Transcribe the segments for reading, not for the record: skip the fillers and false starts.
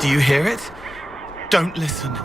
Do you hear it? Don't listen.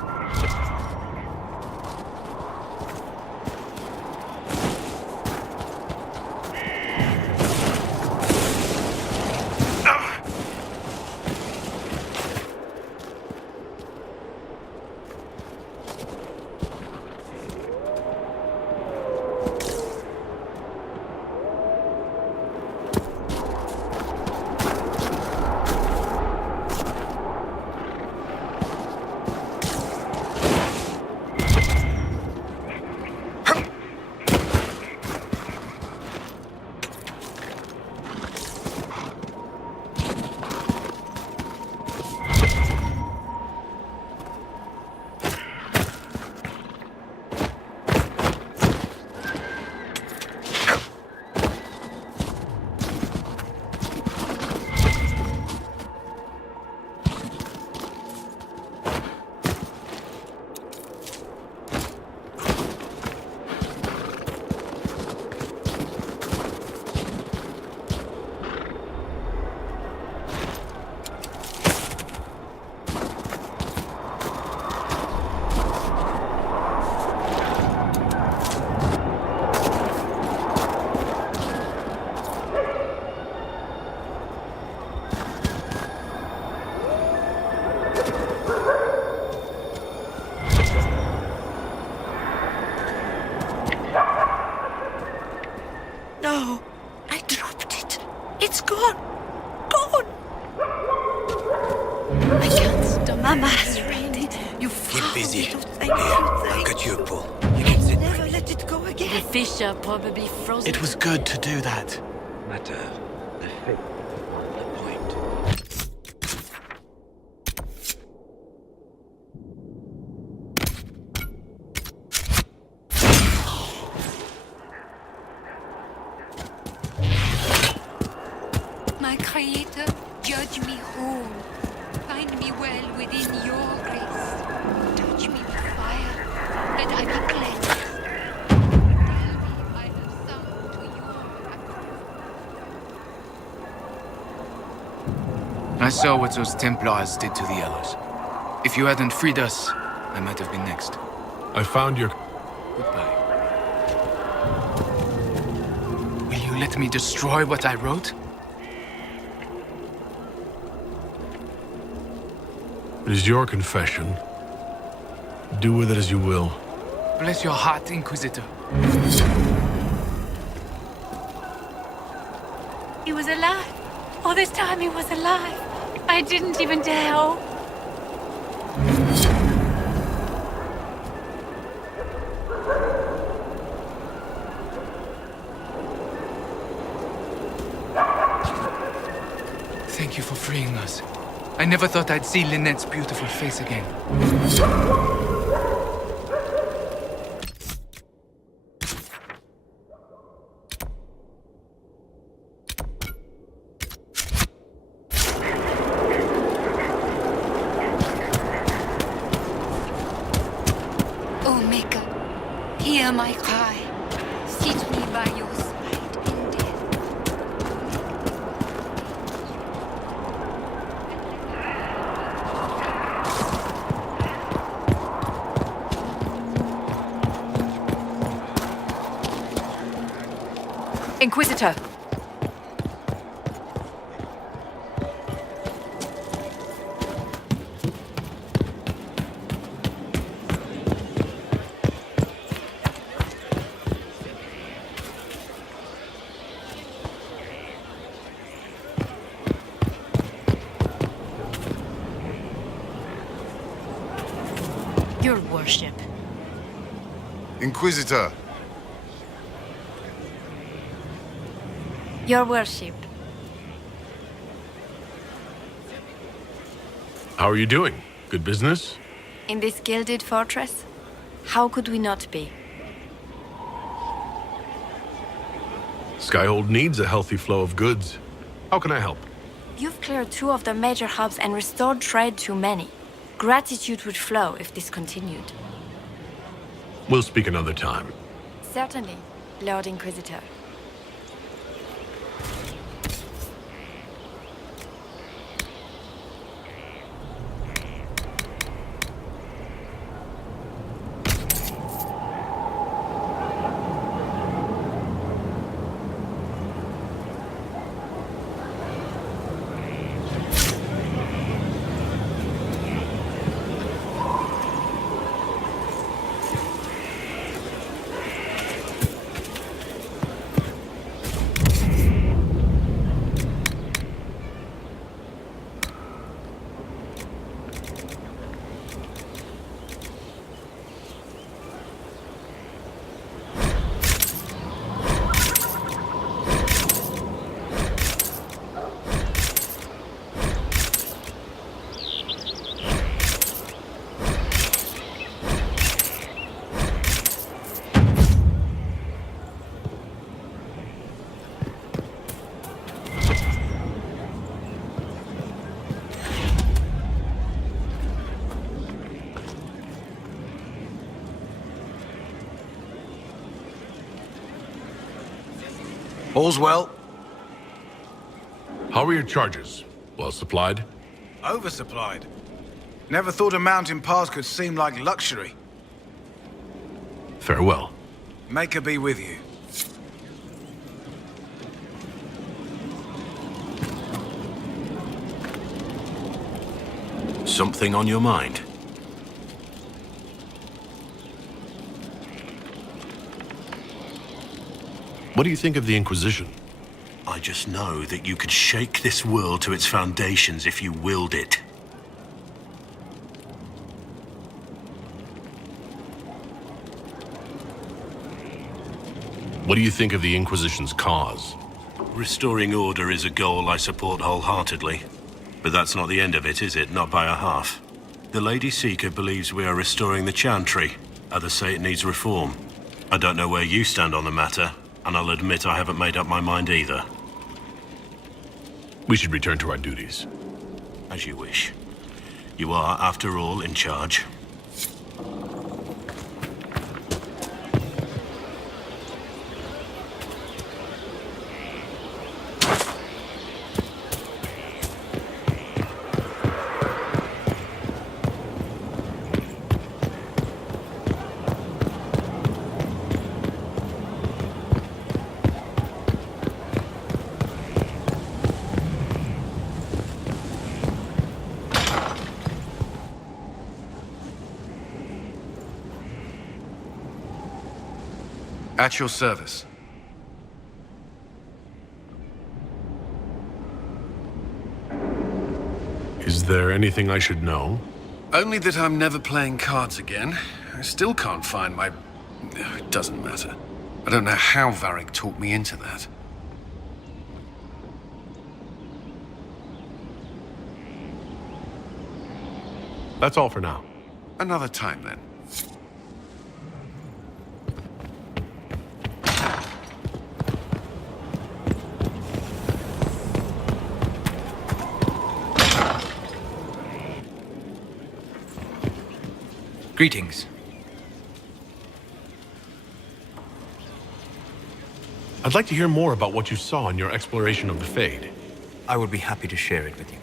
No, I dropped it. It's gone. Gone. I can't stop. Mama has read it. You Keep busy. Thank Here, you. I'll cut you a pull. You can sit Never pretty. let it go The again. fish are probably frozen. It was good to do that. Matter. The fate. The point. My Creator, judge me whole. Find me well within your grace. Touch me with fire, that I be cleansed. Tell me I have sung to your approval. I saw what those Templars did to the others. If you hadn't freed us, I might have been next. I found your... Goodbye. Will you let me destroy what I wrote? It is your confession. Do with it as you will. Bless your heart, Inquisitor. He was alive. All this time he was alive. I didn't even dare. Thank you for freeing us. I never thought I'd see Lynette's beautiful face again. Oh, Maker, hear my cry. Seat me by your side in death. Inquisitor! Your worship. Inquisitor, Your worship. How are you doing? Good business? In this gilded fortress? How could we not be? Skyhold needs a healthy flow of goods. How can I help? You've cleared 2 of the major hubs and restored trade to many. Gratitude would flow if this continued. We'll speak another time. Certainly, Lord Inquisitor. All's well. How are your charges? Well supplied? Oversupplied. Never thought a mountain pass could seem like luxury. Farewell. Maker be with you. Something on your mind? What do you think of the Inquisition? I just know that you could shake this world to its foundations if you willed it. What do you think of the Inquisition's cause? Restoring order is a goal I support wholeheartedly. But that's not the end of it, is it? Not by a half. The Lady Seeker believes we are restoring the Chantry. Others say it needs reform. I don't know where you stand on the matter, and I'll admit I haven't made up my mind either. We should return to our duties. As you wish. You are, after all, in charge. At your service. Is there anything I should know? Only that I'm never playing cards again. I still can't find my... It doesn't matter. I don't know how Vadrik talked me into that. That's all for now. Another time, then. Greetings. I'd like to hear more about what you saw in your exploration of the Fade. I would be happy to share it with you.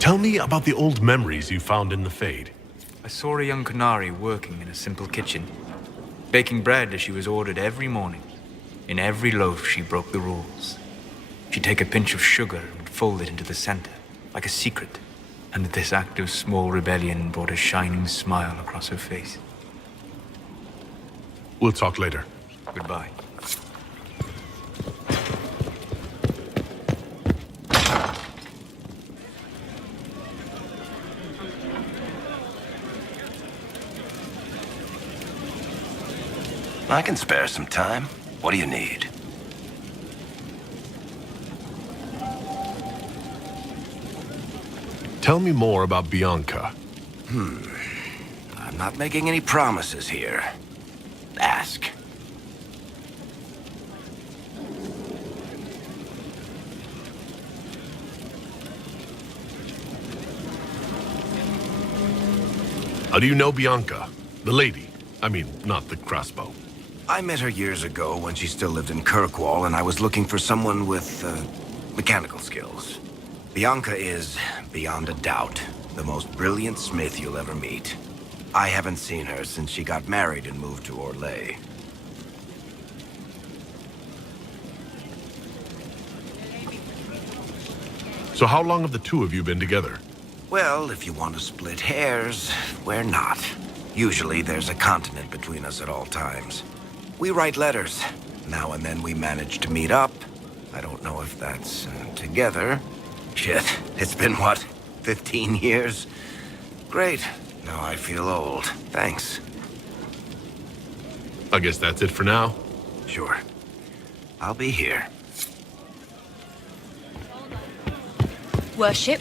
Tell me about the old memories you found in the Fade. I saw a young Canary working in a simple kitchen, baking bread as she was ordered every morning. In every loaf, she broke the rules. She'd take a pinch of sugar and fold it into the center, like a secret. And this act of small rebellion brought a shining smile across her face. We'll talk later. Goodbye. I can spare some time. What do you need? Tell me more about Bianca. I'm not making any promises here. Ask. How do you know Bianca? The lady. I mean, not the crossbow. I met her years ago when she still lived in Kirkwall, and I was looking for someone with, mechanical skills. Bianca is, beyond a doubt, the most brilliant smith you'll ever meet. I haven't seen her since she got married and moved to Orlais. So how long have the two of you been together? Well, if you want to split hairs, we're not. Usually there's a continent between us at all times. We write letters. Now and then we manage to meet up. I don't know if that's together. Shit, it's been what, 15 years? Great. Now I feel old. Thanks. I guess that's it for now. Sure. I'll be here. Worship.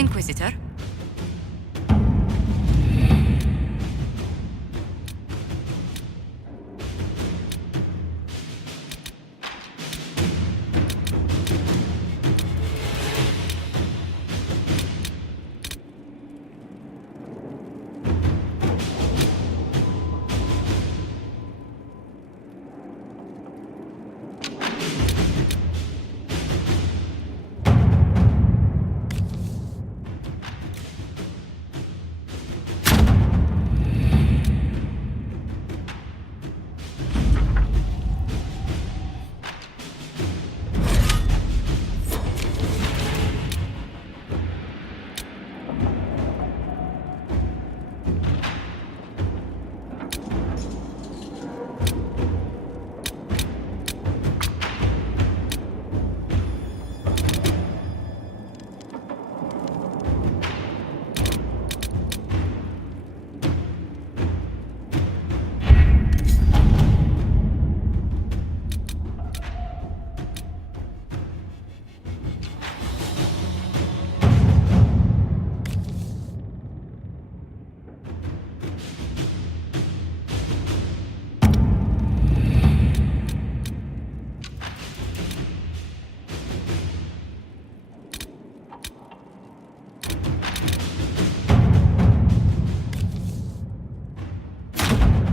Inquisitor?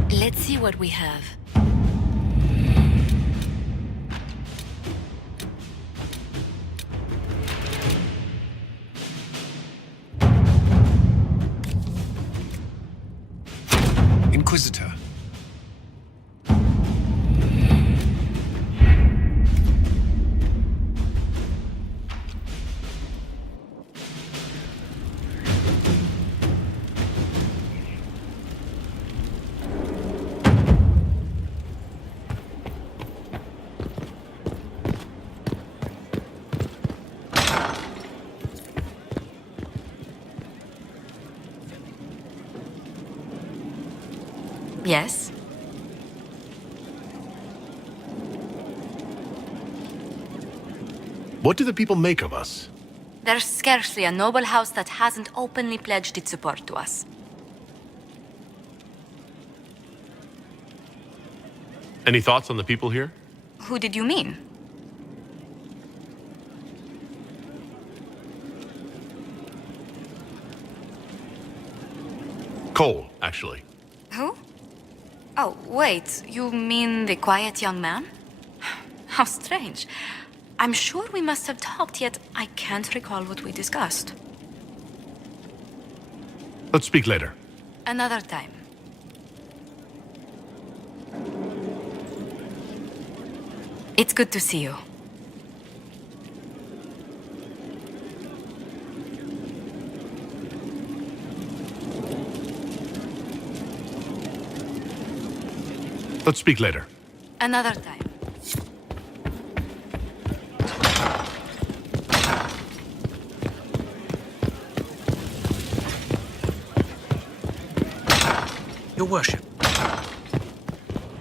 Let's see what we have. Inquisitor. Yes? What do the people make of us? There's scarcely a noble house that hasn't openly pledged its support to us. Any thoughts on the people here? Who did you mean? Cole, actually. Who? Oh, wait, you mean the quiet young man? How strange. I'm sure we must have talked, yet I can't recall what we discussed. Let's speak later. Another time. It's good to see you. Let's speak later. Another time. Your worship.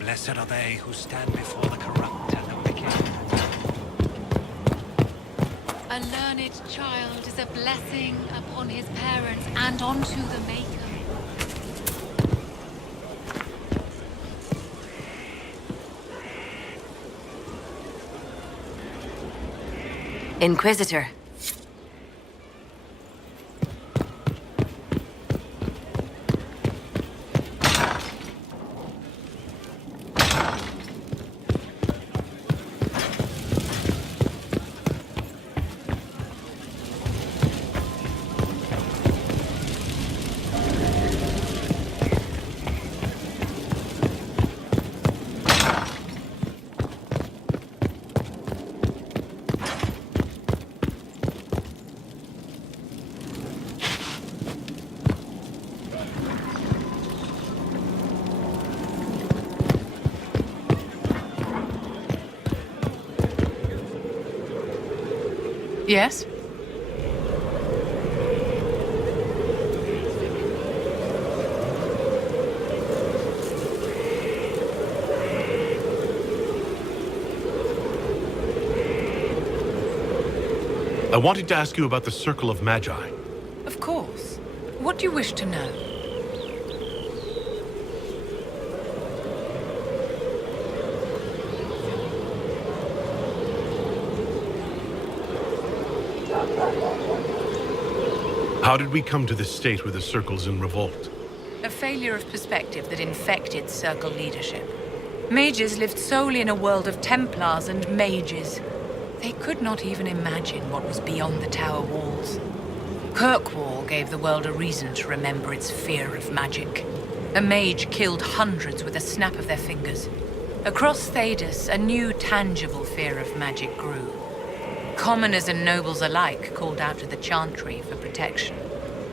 Blessed are they who stand before the corrupt and the wicked. A learned child is a blessing upon his parents and onto the Maker. Inquisitor. Yes? I wanted to ask you about the Circle of Magi. Of course. What do you wish to know? How did we come to this state with the circles in revolt? A failure of perspective that infected Circle leadership. Mages lived solely in a world of Templars and mages. They could not even imagine what was beyond the tower walls. Kirkwall gave the world a reason to remember its fear of magic. A mage killed hundreds with a snap of their fingers. Across Thedas, a new tangible fear of magic grew. Commoners and nobles alike called out to the Chantry for protection.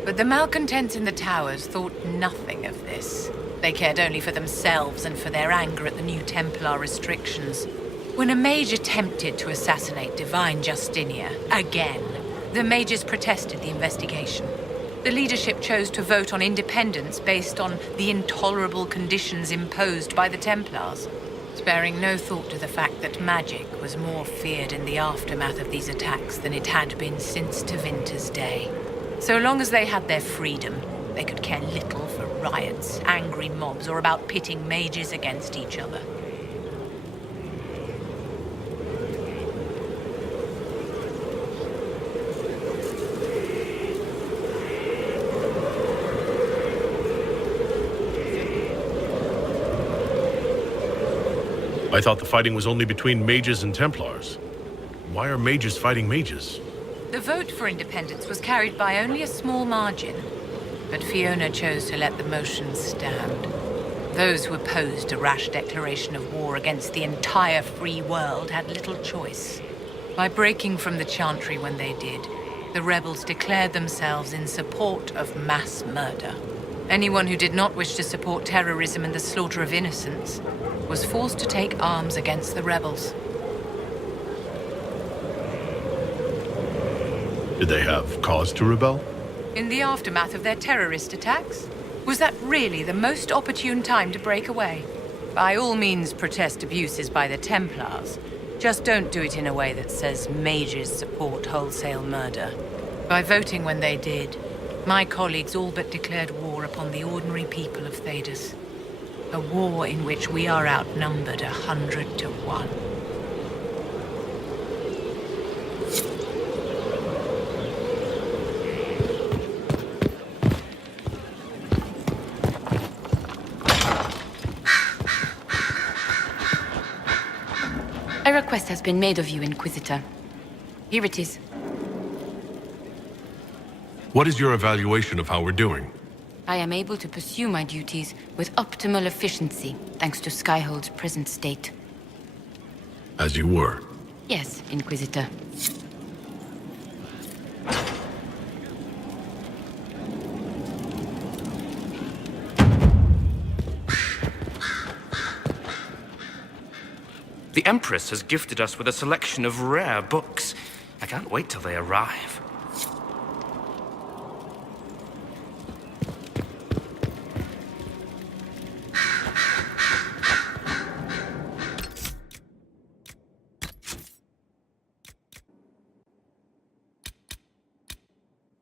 But the malcontents in the towers thought nothing of this. They cared only for themselves and for their anger at the new Templar restrictions. When a mage attempted to assassinate Divine Justinia, again, the mages protested the investigation. The leadership chose to vote on independence based on the intolerable conditions imposed by the Templars, sparing no thought to the fact that magic was more feared in the aftermath of these attacks than it had been since Tevinter's day. So long as they had their freedom, they could care little for riots, angry mobs, or about pitting mages against each other. I thought the fighting was only between mages and Templars. Why are mages fighting mages? The vote for independence was carried by only a small margin, but Fiona chose to let the motion stand. Those who opposed a rash declaration of war against the entire free world had little choice. By breaking from the Chantry when they did, the rebels declared themselves in support of mass murder. Anyone who did not wish to support terrorism and the slaughter of innocents was forced to take arms against the rebels. Did they have cause to rebel? In the aftermath of their terrorist attacks? Was that really the most opportune time to break away? By all means, protest abuses by the Templars. Just don't do it in a way that says mages support wholesale murder. By voting when they did, my colleagues all but declared war upon the ordinary people of Thedas. A war in which we are outnumbered 100 to 1. A request has been made of you, Inquisitor. Here it is. What is your evaluation of how we're doing? I am able to pursue my duties with optimal efficiency, thanks to Skyhold's present state. As you were. Yes, Inquisitor. The Empress has gifted us with a selection of rare books. I can't wait till they arrive.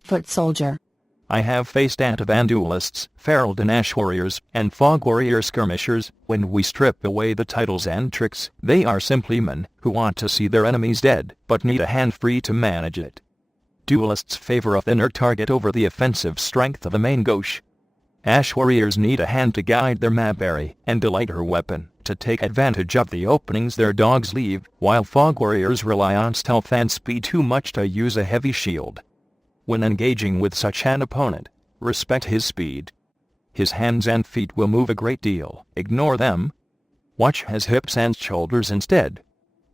Foot soldier. I have faced Antivan duelists, Ferald and Ash warriors, and Fog warrior skirmishers. When we strip away the titles and tricks, they are simply men who want to see their enemies dead, but need a hand free to manage it. Duelists favor a thinner target over the offensive strength of a main gauche. Ash warriors need a hand to guide their Mabberry and a lighter weapon to take advantage of the openings their dogs leave, while Fog warriors rely on stealth and speed too much to use a heavy shield. When engaging with such an opponent, respect his speed. His hands and feet will move a great deal. Ignore them. Watch his hips and shoulders instead.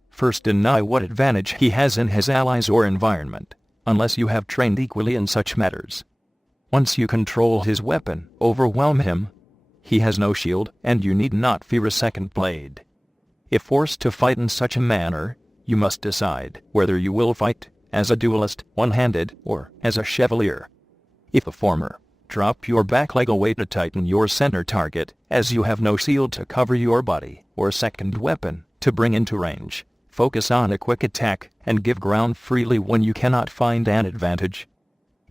First, deny what advantage he has in his allies or environment, unless you have trained equally in such matters. Once you control his weapon, overwhelm him. He has no shield, and you need not fear a second blade. If forced to fight in such a manner, you must decide whether you will fight as a duelist, one-handed, or as a chevalier. If the former, drop your back leg away to tighten your center target, as you have no shield to cover your body, or second weapon to bring into range. Focus on a quick attack, and give ground freely when you cannot find an advantage.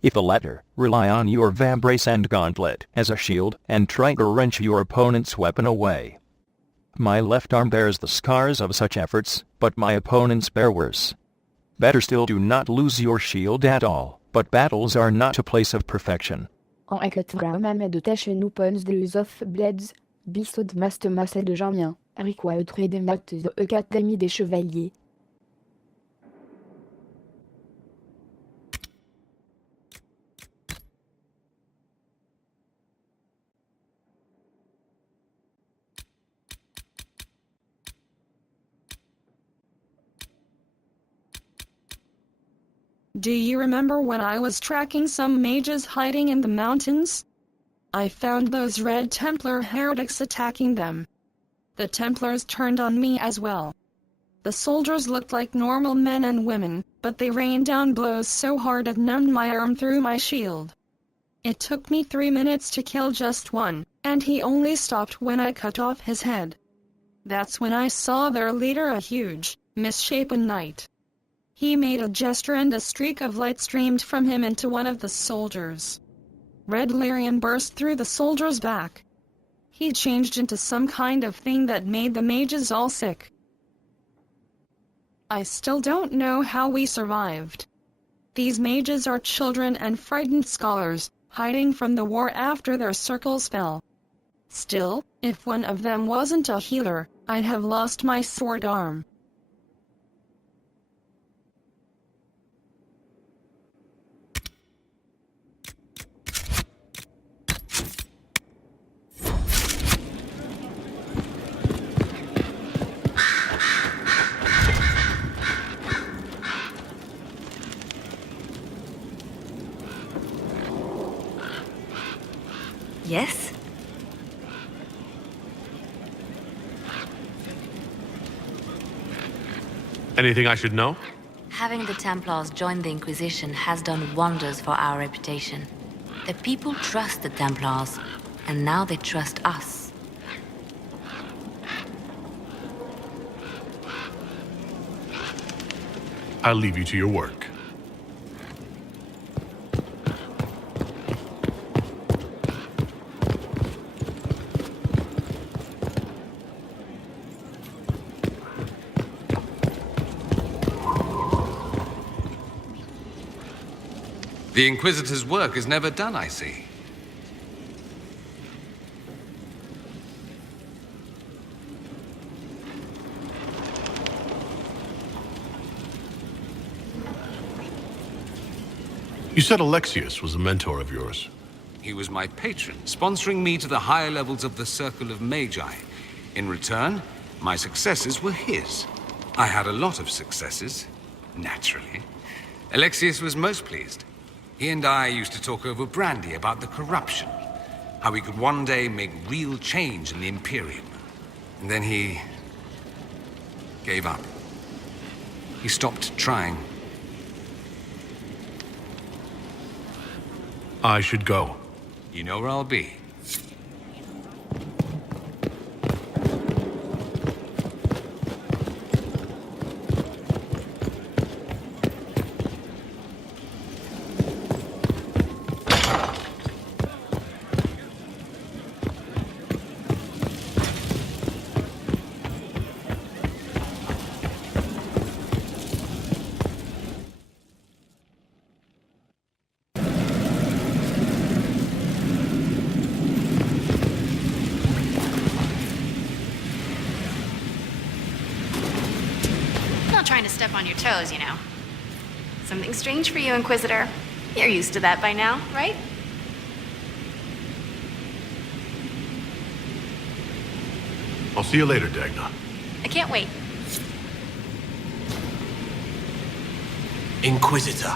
If the latter, rely on your vambrace and gauntlet as a shield and try to wrench your opponent's weapon away. My left arm bears the scars of such efforts, but my opponents bear worse. Better still, do not lose your shield at all, but battles are not a place of perfection. En eketvraume de taschen upens de of bleds, bisod mast masse de jamien, required de mat the Académie des Chevaliers. Do you remember when I was tracking some mages hiding in the mountains? I found those Red Templar heretics attacking them. The Templars turned on me as well. The soldiers looked like normal men and women, but they rained down blows so hard it numbed my arm through my shield. It took me 3 minutes to kill just one, and he only stopped when I cut off his head. That's when I saw their leader, a huge, misshapen knight. He made a gesture and a streak of light streamed from him into one of the soldiers. Red Lyrian burst through the soldier's back. He changed into some kind of thing that made the mages all sick. I still don't know how we survived. These mages are children and frightened scholars, hiding from the war after their circles fell. Still, if one of them wasn't a healer, I'd have lost my sword arm. Yes? Anything I should know? Having the Templars join the Inquisition has done wonders for our reputation. The people trust the Templars, and now they trust us. I'll leave you to your work. The Inquisitor's work is never done, I see. You said Alexius was a mentor of yours. He was my patron, sponsoring me to the higher levels of the Circle of Magi. In return, my successes were his. I had a lot of successes, naturally. Alexius was most pleased. He and I used to talk over brandy about the corruption, how we could one day make real change in the Imperium. And then he gave up. He stopped trying. I should go. You know where I'll be. Trying to step on your toes, you know. Something strange for you, Inquisitor. You're used to that by now, right? I'll see you later, Dagna. I can't wait. Inquisitor.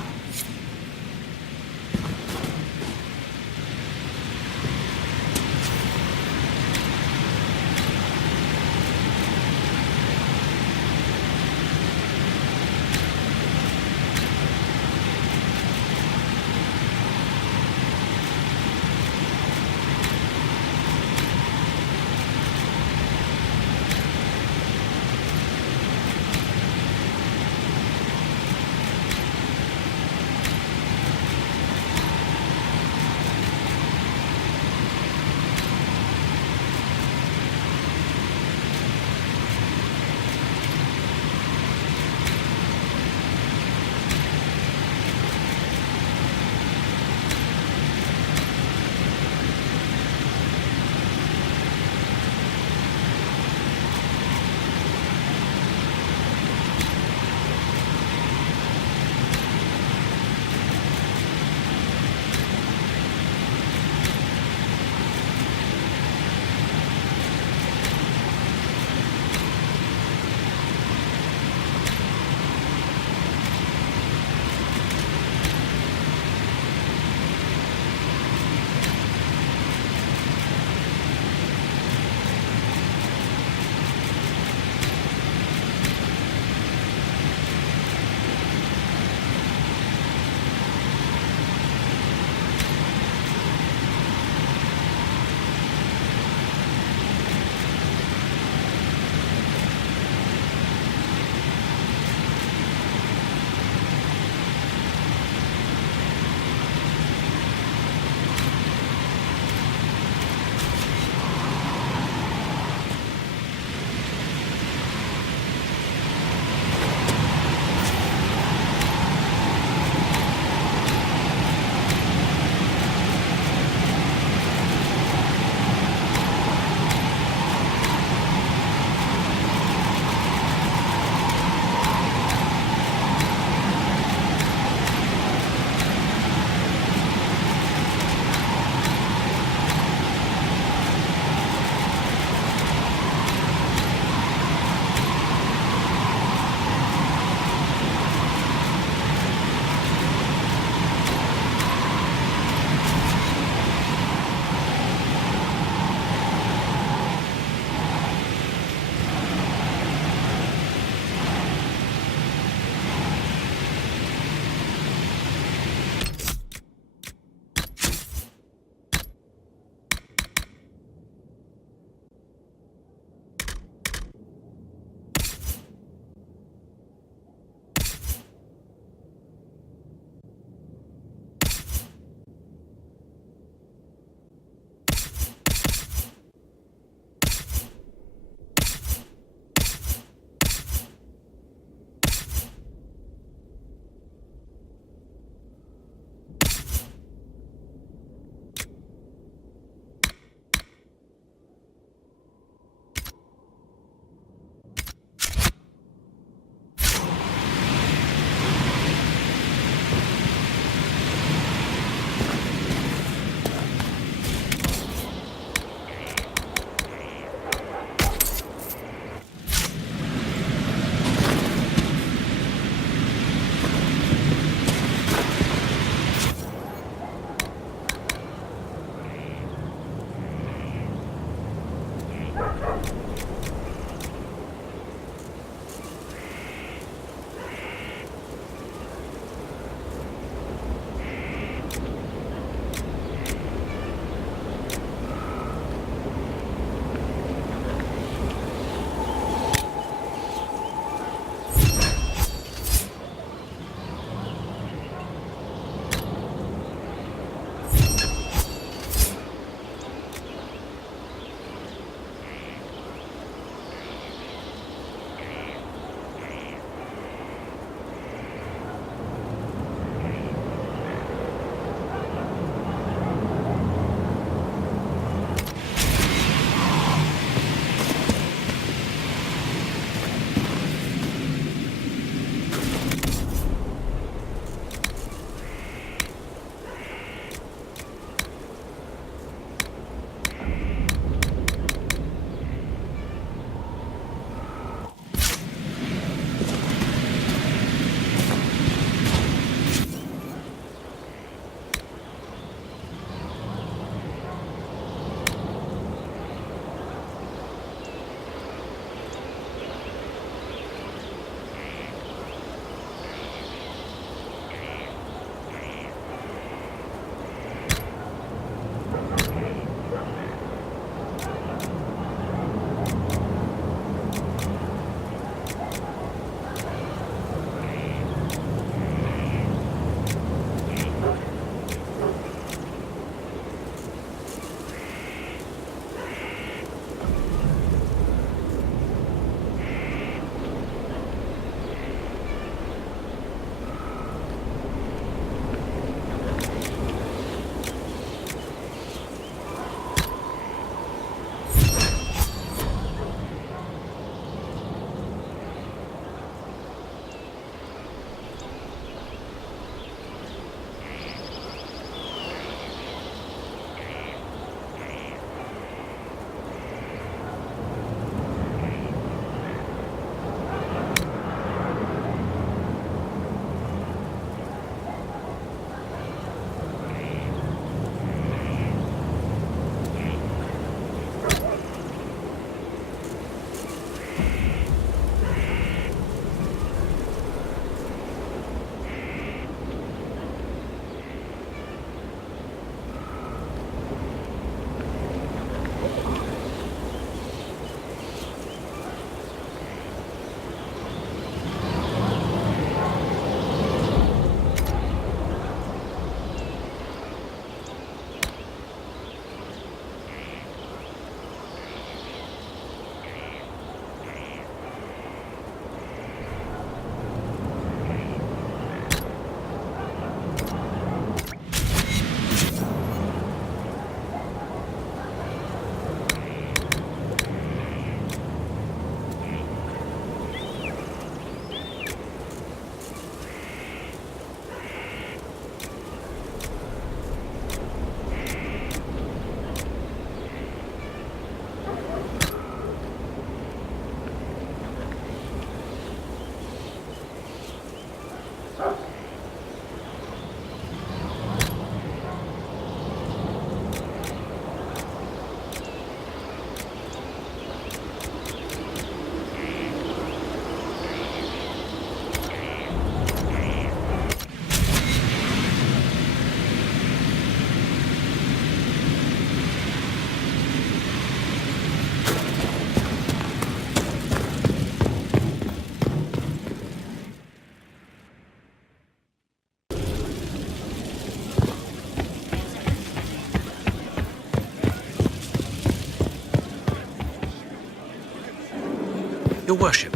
Your worship.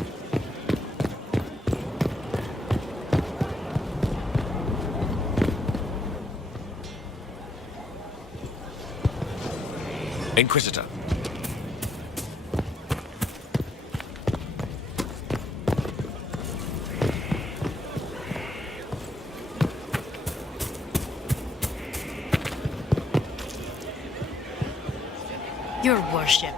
Inquisitor. Your worship.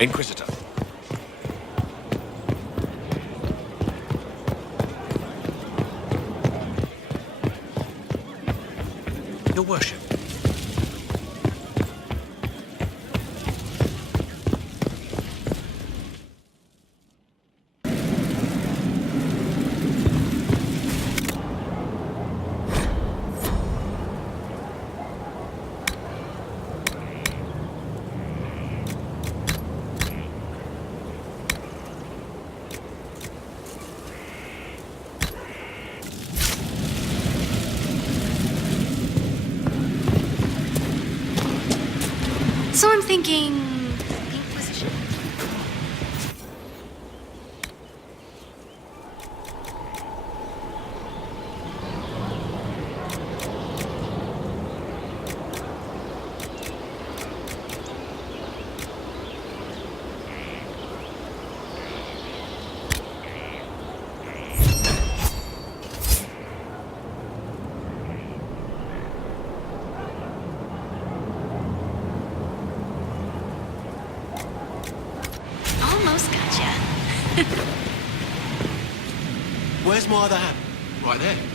Inquisitor. Your worship. So I'm thinking... Inquisition. Almost gotcha. Where's my other hand? Right there.